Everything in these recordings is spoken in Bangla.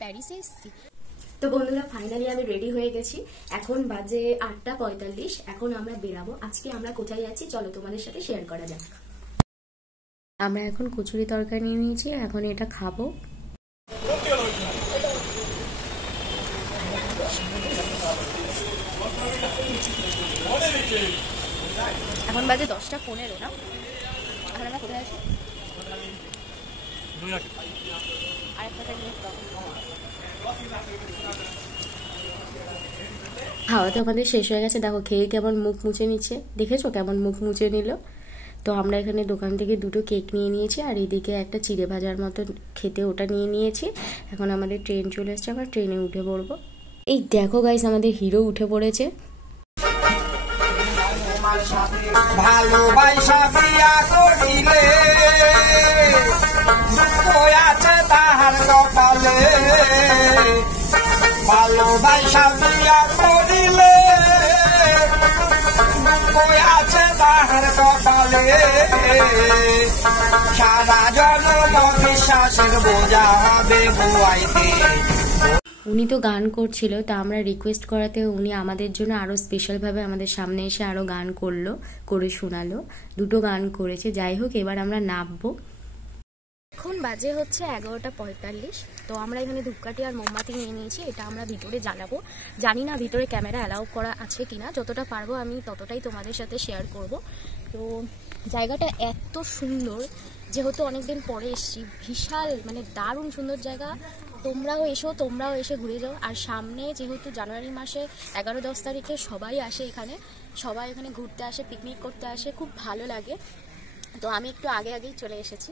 প্যারিসে এসেছি। তো বন্ধুরা ফাইনালি আমি রেডি হয়ে গেছি। এখন বাজে 8:45। এখন আমরা বেরাবো। আজকে আমরা কোথায় যাচ্ছি চলো তোমাদের সাথে শেয়ার করা যাক। আমরা এখন কচুরি তরকারি নিয়ে নিয়েছি, এখন এটা খাবো। এখন বাজে 10:15 না? এখন আমরা কোথায় আছি? খাওয়া তো আমাদের শেষ হয়ে গেছে। দেখো খেয়ে কেমন মুখ মুছে নিচ্ছে, দেখেছো কেমন মুখ মুছে নিল। তো আমরা এখানে দোকান থেকে দুটো কেক নিয়ে নিয়েছি, আর এদিকে একটা চিড়ে ভাজার মতো খেতে ওটা নিয়ে নিয়েছি। এখন আমাদের ট্রেন চলে এসছে, আমরা ট্রেনে উঠে পড়বো। এই দেখো গাইস, আমাদের হিরো উঠে পড়েছে। ভালোবাসা বিয়া করিলে দুঃখ আছে তাহার কপালে, ভালোবাসা বিয়া করিলে দুঃখ আছে তাহার কপালে, সারা জন্ম বিশ্বাসের বোঝা হবে বুয়াইতে। উনি তো গান করছিল, তা আমরা রিকোয়েস্ট করাতে উনি আমাদের জন্য আরও স্পেশালভাবে আমাদের সামনে এসে আরও গান করে শোনালো। দুটো গান করেছে। যাই হোক, এবার আমরা নামবো। এখন বাজে হচ্ছে 11:45। তো আমরা এখানে ধূপকাঠি আর মোমবাতি নিয়ে নিয়েছি, এটা আমরা ভিতরে জ্বালাবো। জানি না ভিতরে ক্যামেরা অ্যালাউ করা আছে কিনা, যতটা পারবো আমি ততটাই তোমাদের সাথে শেয়ার করব। তো জায়গাটা এত সুন্দর, যেহেতু অনেকদিন পরে এসেছি, বিশাল মানে দারুণ সুন্দর জায়গা। তোমরাও এসে ঘুরে যাও। আর সামনে যেহেতু জানুয়ারি মাসে 11-10 তারিখে সবাই আসে এখানে, সবাই এখানে ঘুরতে আসে, পিকনিক করতে আসে, খুব ভালো লাগে। তো আমি একটু আগেই চলে এসেছি।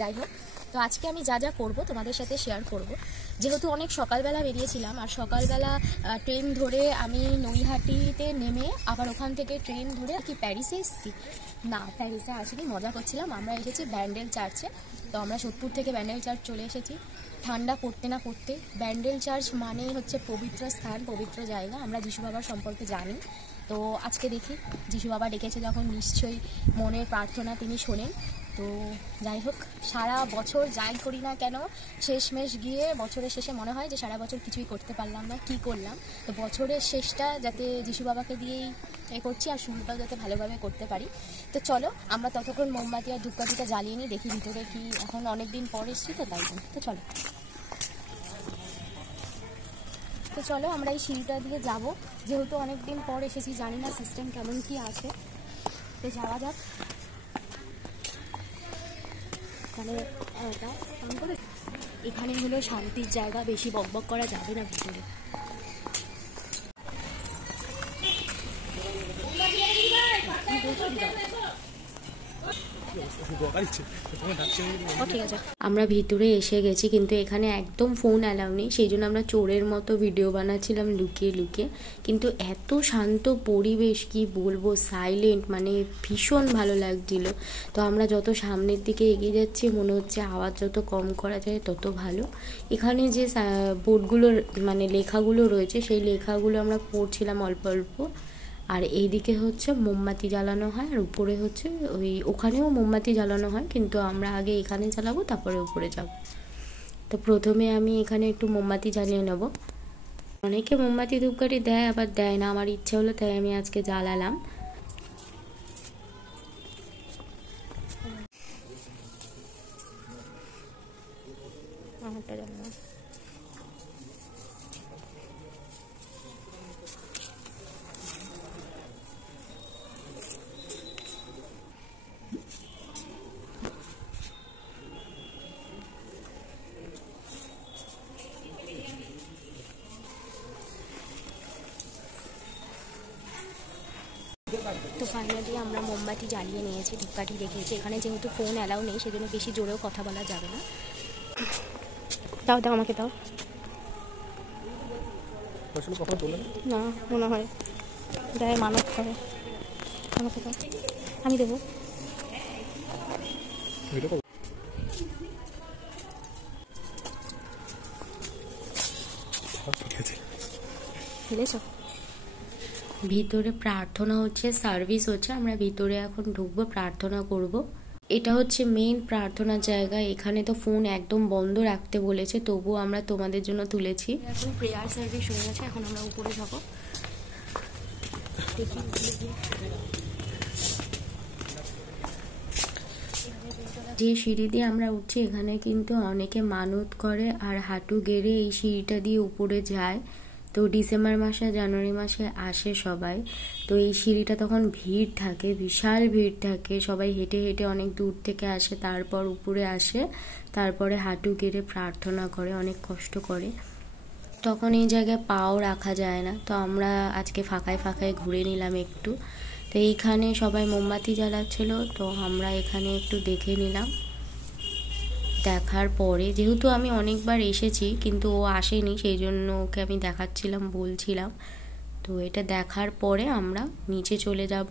যাই হোক, তো আজকে আমি যা যা করবো তোমাদের সাথে শেয়ার করব। যেহেতু অনেক সকালবেলা বেরিয়েছিলাম, আর সকালবেলা ট্রেন ধরে আমি নৈহাটিতে নেমে আবার ওখান থেকে ট্রেন ধরে কি প্যারিসে এসেছি। না, প্যারিসে আসিনি, মজা করছিলাম। আমরা এসেছি ব্যান্ডেল চার্চে। তো আমরা সোদপুর থেকে ব্যান্ডেল চার্চ চলে এসেছি। ঠান্ডা পড়তে না পড়তে। ব্যান্ডেল চার্চ মানেই হচ্ছে পবিত্র স্থান, পবিত্র জায়গা। আমরা যিশু বাবার সম্পর্কে জানি। তো আজকে দেখি, যিশু বাবা ডেকেছে যখন, নিশ্চয়ই মনের প্রার্থনা তিনি শোনেন। তো যাই হোক, সারা বছর যাই করি না কেন, শেষমেশ গিয়ে বছরের শেষে মনে হয় যে সারা বছর কিছুই করতে পারলাম না, কি করলাম। তো বছরের শেষটা যাতে যিশু বাবাকে দিয়েই করছি, আর শুরুটাও যাতে ভালোভাবে করতে পারি। তো চলো আমরা ততক্ষণ মোমবাতি আর ধূপকাঠিটা জ্বালিয়ে নিই, দেখি ভিতরে কি। এখন অনেক দিন পর এসছি তো তাই জন্য। তো চলো আমরা এই সিঁড়িটা দিয়ে যাব, যেহেতু অনেক দিন পর এসেছি, জানি না সিস্টেম কেমন কি আছে। তো যাওয়া যাক। মানে এখানে হলো শান্তির জায়গা, বেশি বকবক করা যাবে না ভিতরে। আমরা ভিতরে এসে গেছি, কিন্তু এখানে একদম ফোন অ্যালাউ নেই, সেই জন্য আমরা চোরের মতো ভিডিও বানাচ্ছিলাম লুকিয়ে লুকিয়ে। কিন্তু এত শান্ত পরিবেশ, কি বলবো, সাইলেন্ট, মানে ভীষণ ভালো লাগছিল। তো আমরা যত সামনের দিকে এগিয়ে যাচ্ছি, মনে হচ্ছে আওয়াজ যত কম করা যায় তত ভালো। এখানে যে বোর্ডগুলো মানে লেখাগুলো রয়েছে, সেই লেখাগুলো আমরা পড়ছিলাম অল্প অল্প। আর এইদিকে হচ্ছে মোমবাতি জ্বালানো হয়, আর উপরে হচ্ছে ওখানেও মোমবাতি জ্বালানো হয়, কিন্তু আমরা আগে এখানে জ্বালাবো, তারপরে উপরে যাব। তো প্রথমে আমি এখানে একটু মোমবাতি জ্বালিয়ে নেব। অনেকে মোমবাতি ধূপকাঠি দেয়, আবার দেয় না। আমার ইচ্ছে হলো তাই আমি আজকে জ্বালালাম। তো ফাইনালি আমরা মোমবাতি জ্বালিয়ে নিয়েছি, ধূপকাঠি রেখেছি। এখানে যেহেতু ফোন অ্যালাউ নেই, সেজন্য বেশি জোরেও কথা বলা যাবে না। দাও দাও, আমাকে দাও না, মনে হয় দেয়, মানত করে। আমাকে দাও, আমি দেবো। ভিতরে প্রার্থনা হচ্ছে, সার্ভিস হচ্ছে। আমরা ভিতরে এখন ঢুকবো, প্রার্থনা করব। এটা হচ্ছে মেইন প্রার্থনার জায়গা। এখানে তো ফোন একদম বন্ধ রাখতে বলেছে, তবুও আমরা তোমাদের জন্য তুলেছি। এখন প্রেয়ার সার্ভিস হয়ে গেছে, এখন আমরা উপরে যাবো। যে সিঁড়ি দিয়ে আমরা উঠছি এখানে কিন্তু অনেকে মানত করে আর হাঁটু গেড়ে এই সিঁড়িটা দিয়ে উপরে যায়। তো ডিসেম্বর মাসে জানুয়ারি মাসে আসে সবাই, তো এই সিঁড়িটা তখন ভিড় থাকে, বিশাল ভিড় থাকে, সবাই হেঁটে হেঁটে অনেক দূর থেকে আসে, তারপর উপরে আসে, তারপরে হাঁটু গেড়ে প্রার্থনা করে, অনেক কষ্ট করে। তখন এই জায়গায় পাও রাখা যায় না, তো আমরা আজকে ফাঁকায় ফাঁকায় ঘুরে নিলাম একটু। তো এইখানে সবাই মোমবাতি জ্বালাচ্ছিল, তো আমরা এখানে একটু দেখে নিলাম। দেখার পরে যেহেতু আমি অনেকবার এসেছি কিন্তু ও আসেনি, সেই জন্য ওকে আমি দেখাচ্ছিলাম, বলছিলাম। তো এটা দেখার পরে আমরা নিচে চলে যাব।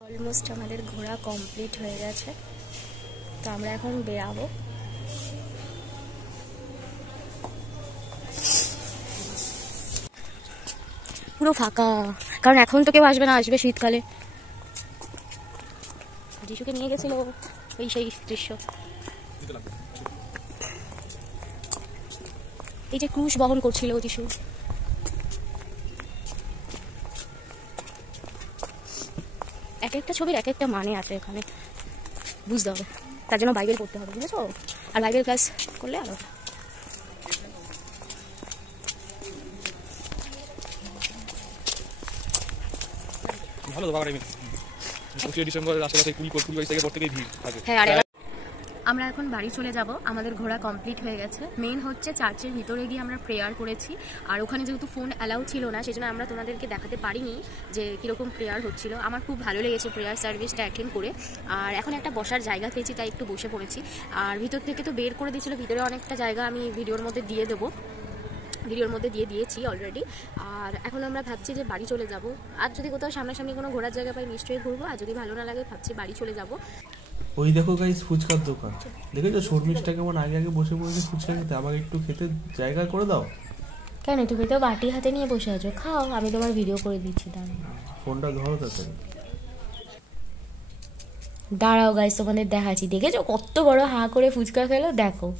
অলমোস্ট আমাদের ঘোরা কমপ্লিট হয়ে গেছে, তো আমরা এখন বেরাবো। পুরো ফাঁকা, কারণ এখন তো কেউ আসবে না, আসবে শীতকালে। যিশুকে নিয়ে গেছিল ওই সেই দৃশ্য। এই যে ক্রুশ বহন করছিল যিশু। এক একটা ছবির এক একটা মানে আছে এখানে, বুঝতে হবে, তার জন্য বাইবেল পড়তে হবে, বুঝেছো? আর বাইবেল ক্লাস করলে আরো ভালো। তো বাবারে 25 ডিসেম্বর আশেপাশে 20-22 তারিখের পর থেকেই ভিড় থাকে। হ্যাঁ, আমরা এখন বাড়ি চলে যাব। আমাদের ঘোরা কমপ্লিট হয়ে গেছে। মেন হচ্ছে চার্চের ভিতরে গিয়ে আমরা প্রেয়ার করেছি, আর ওখানে যেহেতু ফোন অ্যালাউ ছিল না, সেজন্য আমরা তোমাদেরকে দেখাতে পারিনি যে কীরকম প্রেয়ার হচ্ছিল। আমার খুব ভালো লেগেছে প্রেয়ার সার্ভিসটা অ্যাটেন্ড করে। আর এখন একটা বসার জায়গা পেয়েছি, তাই একটু বসে পড়েছি। আর ভিতর থেকে তো বের করে দিয়েছিল, ভিতরে অনেকটা জায়গা আমি ভিডিওর মধ্যে দিয়ে দেবো, ভিডিওর মধ্যে দিয়ে দিয়েছি অলরেডি। আর এখন আমরা ভাবছি যে বাড়ি চলে যাব। আর যদি কোথাও সামনাসামনি কোনো ঘোরার জায়গা পাই নিশ্চয়ই ঘুরবো, আর যদি ভালো না লাগে ভাবছি বাড়ি চলে যাব। ওই দেখো গাইস ফুচকার দোকান, দেখেছো শর্মিষ্ঠা কেমন আগে আগে বসে পড়েছে ফুচকা খেতে। আমাকে একটু খেতে জায়গা করে দাও। কেন, তুমি তো বাটি হাতে নিয়ে বসে আছো, খাও, আমি তোমার ভিডিও করে দিচ্ছি। ফোনটা ধরো তাড়াতাড়ি। দাঁড়াও গাইস, তোমাদের দেখাচ্ছি। দেখেছো কত বড় হাঁ করে ফুচকা খেলো, দেখো।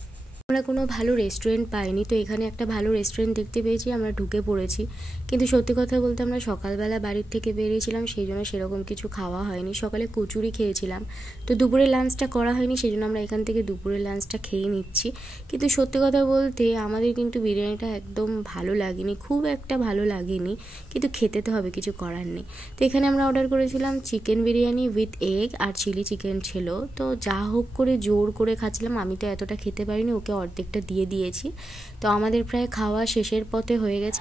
আমরা কোনো ভালো রেস্টুরেন্ট পাইনি, তো এখানে একটা ভালো রেস্টুরেন্ট দেখতে পেয়েছি, আমরা ঢুকে পড়েছি। কিন্তু সত্যি কথা বলতে আমরা সকালবেলা বাড়ির থেকে বেরিয়েছিলাম, সেই জন্য সেরকম কিছু খাওয়া হয়নি। সকালে কচুরি খেয়েছিলাম, তো দুপুরে লাঞ্চটা করা হয়নি, সেই জন্য আমরা এখান থেকে দুপুরের লাঞ্চটা খেয়ে নিচ্ছি। কিন্তু সত্যি কথা বলতে আমাদের কিন্তু বিরিয়ানিটা একদম ভালো লাগেনি, খুব একটা ভালো লাগেনি, কিন্তু খেতে তো হবে, কিছু করার নেই। তো এখানে আমরা অর্ডার করেছিলাম চিকেন বিরিয়ানি উইথ এগ আর চিলি চিকেন ছিল। তো যা হোক করে জোর করে খাচ্ছিলাম, আমি তো এতটা খেতে পারিনি, ওকে অর্ধেকটা দিয়ে দিয়েছি। তো আমাদের প্রায় খাওয়া শেষের পথে হয়ে গেছে।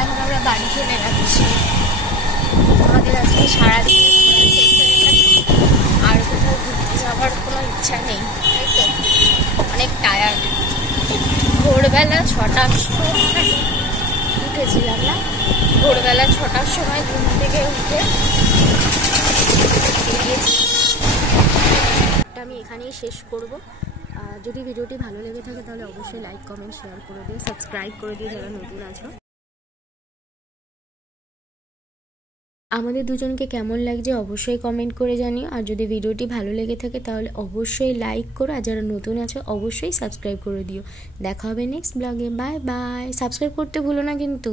এখন আমরা বাড়ি চলে যাচ্ছি। আমাদের আজকে সারাদিন আর কোথাও ঘুরতে যাওয়ার কোনো ইচ্ছা নেই, তাই তো? অনেক টায়ার্ড। ভোরবেলা 6টার সময় উঠেছিলাম না, ভোরবেলা 6টার সময় ঘুম থেকে উঠে আমি এখানেই শেষ করব। যদি ভিডিওটি ভালো লেগে থাকে তাহলে অবশ্যই লাইক কমেন্ট শেয়ার করে দিও, সাবস্ক্রাইব করে দিও যারা নতুন আছো। আমাদের দুজনকে কেমন লাগছে অবশ্যই কমেন্ট করে জানিও। আর যদি ভিডিওটি ভালো লেগে থাকে তাহলে অবশ্যই লাইক করো, আর যারা নতুন আছো অবশ্যই সাবস্ক্রাইব করে দিও। দেখা হবে নেক্সট ব্লগে। Bye bye. সাবস্ক্রাইব করতে ভুলো না কিন্তু।